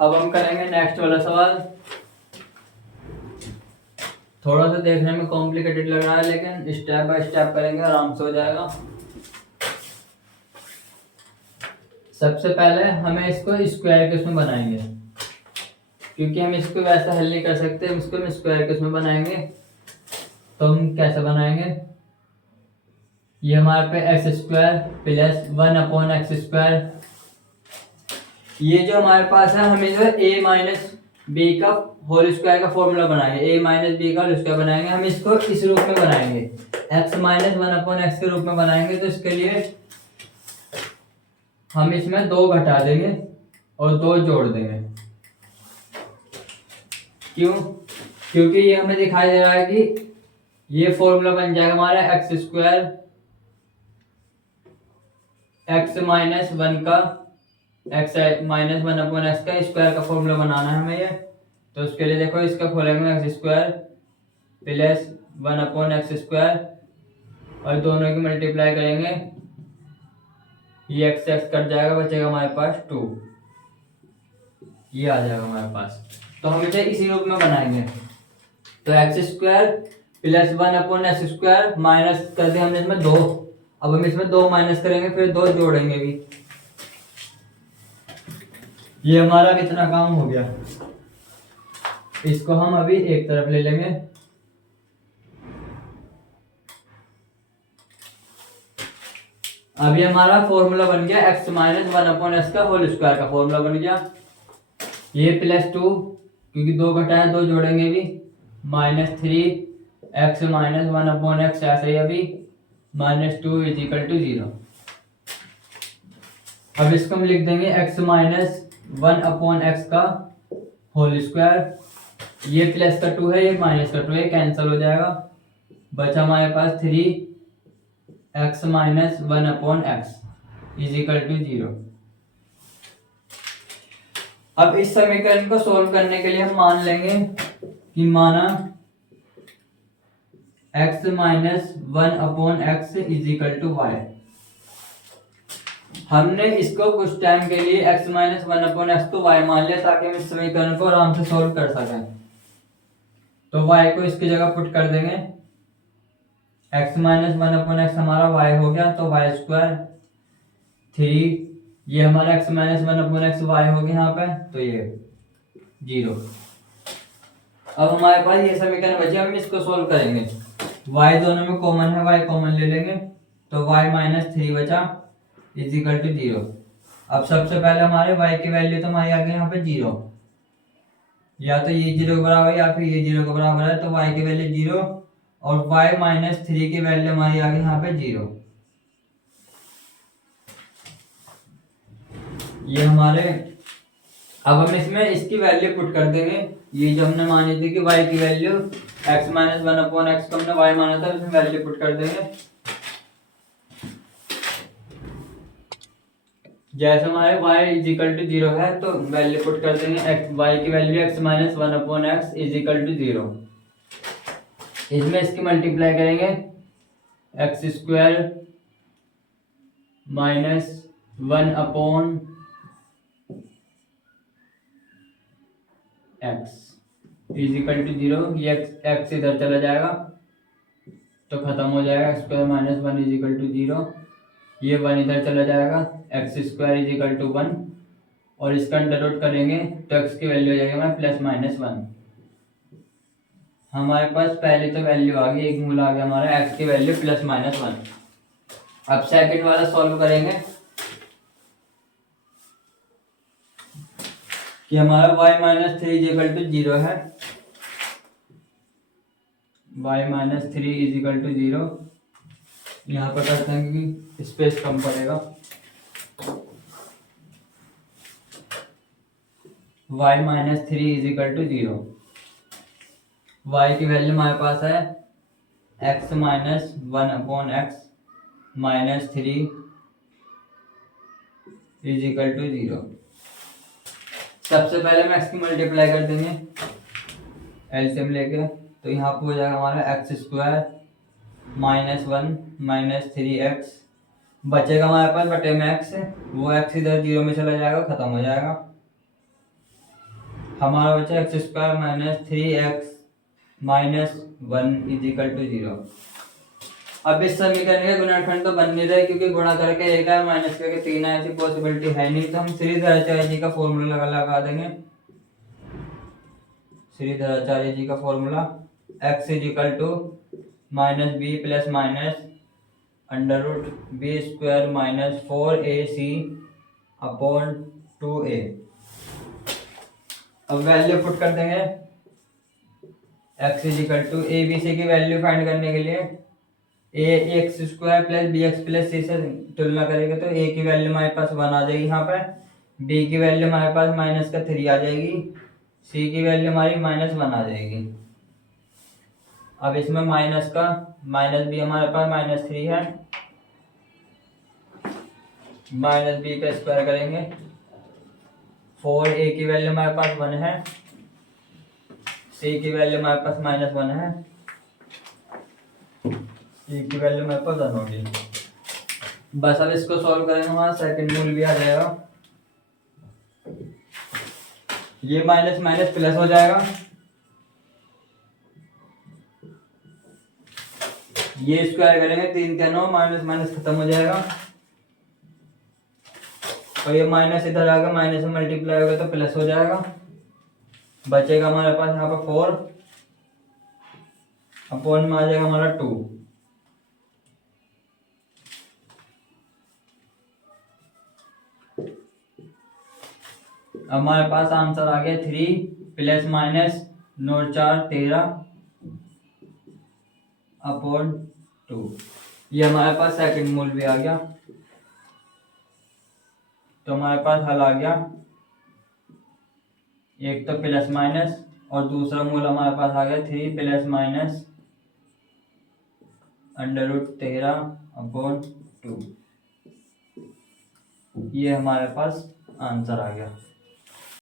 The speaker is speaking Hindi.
अब हम करेंगे नेक्स्ट वाला सवाल। थोड़ा सा देखने में कॉम्प्लिकेटेड लग रहा है, लेकिन स्टेप बाय स्टेप करेंगे, आराम से हो जाएगा। सबसे पहले हमें इसको स्क्वायर के उसमें बनाएंगे, क्योंकि हम इसको वैसा हल नहीं कर सकते, हम इसको स्क्वायर के उसमें बनाएंगे। तो हम कैसे बनाएंगे? ये हमारे पे एक्स स्क्वायर प्लस 1/x²। ये जो हमारे पास है, हमें जो a माइनस बी का होल स्क्वायर का फॉर्मूला बनाएंगे, a माइनस बी का होल स्क्वायर बनाएंगे। हम इसको इस रूप में बनाएंगे, x माइनस 1/x के रूप में बनाएंगे। तो इसके लिए हम इसमें 2 घटा देंगे और 2 जोड़ देंगे। क्यों? क्योंकि ये हमें दिखाई दे रहा है कि ये फॉर्मूला बन जाएगा हमारा x² x माइनस 1 का x माइनस 1/x का स्क्वायर का फॉर्मूला बनाना है हमें ये। तो उसके लिए देखो, इसका खोलेंगे x² प्लस 1/x² और दोनों की मल्टीप्लाई करेंगे। ये x कट जाएगा, बचेगा हमारे पास 2। ये आ जाएगा हमारे पास। तो हम इसे इसी रूप में बनाएंगे। तो x² प्लस 1/x² माइनस कर दिया हमने इसमें 2। अब हम इसमें 2 माइनस करेंगे, फिर 2 जोड़ेंगे भी। ये हमारा कितना काम हो गया। इसको हम अभी एक तरफ ले लेंगे। अभी हमारा फॉर्मूला बन गया x माइनस 1/x का होल स्क्वायर का फॉर्मूला बन गया। ये +2, क्योंकि 2 घटाए 2 जोड़ेंगे भी, -3 x माइनस 1/x ऐसे ही अभी -2 = 0। अब इसको हम लिख देंगे x माइनस 1/x का होल स्क्वायर। ये प्लस का 2 है, ये माइनस का 2 है, कैंसिल हो जाएगा। बचा हमारे पास 3x माइनस 1/x = 0। अब इस समीकरण को सोल्व करने के लिए हम मान लेंगे कि माना x माइनस 1/x = y। हमने इसको कुछ टाइम के लिए x माइनस 1/x को y मान लिया, ताकि हम इस समीकरण को आराम से सोल्व कर सकें। तो y को इसकी जगह पुट कर देंगे। x माइनस 1/x हमारा y हो गया, तो y²। 3 ये हमारा x माइनस 1/x y हो गया यहाँ पे, तो ये 0। अब हमारे पास ये समीकरण बचे, हम इसको सोल्व करेंगे। y दोनों में कॉमन है, y कॉमन ले लेंगे, तो y - 3 बचा = 0। अब सबसे पहले हमारे y की वैल्यू तो हमारी आ गई यहाँ पे 0। या तो ये 0 के बराबर या फिर ये 0 के बराबर है, तो y की वैल्यू 0 और y - 3 की वैल्यू हमारी आ गई यहाँ पे 0। ये हमारे, अब हम इसमें इसकी वैल्यू पुट कर देंगे। ये जो हमने मानी थी कि y की वैल्यू x माइनस 1/x को हमने y माना था, इसमें वैल्यू पुट कर देंगे। जैसे हमारे y = 0 है, तो वैल्यू पुट कर देंगे y की वैल्यू x माइनस 1/x = 0। इसमें इसकी मल्टीप्लाई करेंगे, x² माइनस 1/x = 0। ये x इधर चला जाएगा तो खत्म हो जाएगा, x² - 1 = 0। ये 1 इधर चला जाएगा, x² = 1 और इसका अंडर रूट करेंगे तो x की वैल्यू हो जाएगी हमारा +-1। हमारे पास पहले तो वैल्यू आ गई, एक मूल आ गया हमारा, x की वैल्यू +-1। अब सेकंड वाला सॉल्व करेंगे कि हमारा y - 3 = 0 है। y - 3 = 0। यहाँ पर करते हैं कि स्पेस कम पड़ेगा। y - 3 = 0। y की वैल्यू हमारे पास है x माइनस 1/x - 3 = 0। सबसे पहले हम x की मल्टीप्लाई कर देंगे एलसीएम लेके, तो यहाँ पे हो जाएगा हमारा x² -1 - 3x बचेगा हमारे पास बटे में x, वो x इधर 0 में चला जाएगा, खत्म हो जाएगा। हमारा बचा x square minus 3x minus 1 is equal to 0। अब इस समीकरण का गुणनखंड तो बन नहीं रहा है क्योंकि गुणा करके एक है माइनस करके 3 है, ऐसी पॉसिबिलिटी है नहीं, तो हम श्रीधराचार्य जी का फॉर्मूला लगा देंगे। श्रीधराचार्य जी का formula x is equal to minus B plus minus under root B square minus 4ac upon 2a। अब वैल्यू पुट कर देंगे x is equal to A B C की वैल्यू फाइंड करने के लिए A X square plus B X plus C से तुलना करेंगे तो ए की वैल्यू हमारे पास 1 आ जाएगी, यहाँ पर बी की वैल्यू हमारे पास माइनस का 3 आ जाएगी, सी की वैल्यू हमारी माइनस 1 आ जाएगी। अब इसमें माइनस का माइनस बी हमारे पास माइनस 3 है, माइनस बी का स्क्वायर करेंगे, 4a की वैल्यू हमारे पास 1 है, सी की वैल्यू हमारे पास माइनस 1 है, सी की वैल्यू हमारे पास 1 होगी। बस अब इसको सॉल्व करेंगे, हमारा सेकंड रूल भी आ जाएगा, ये माइनस माइनस प्लस हो जाएगा, ये स्क्वायर करेंगे 3 के 9 माइनस माइनस खत्म हो जाएगा, और ये माइनस इधर आएगा माइनस में मल्टीप्लाई होगा तो प्लस हो जाएगा, बचेगा हमारे पास यहाँ पर 4 अपॉन में आ जाएगा हमारा 2। हमारे पास आंसर आ गया 3 प्लस माइनस 9 4 13 अपॉन 2। ये हमारे पास सेकंड मूल भी आ गया, तो हमारे पास हल आ गया, एक तो प्लस माइनस और दूसरा मूल हमारे पास आ गया 3 plus minus under root 13 upon 2। ये हमारे पास आंसर आ गया।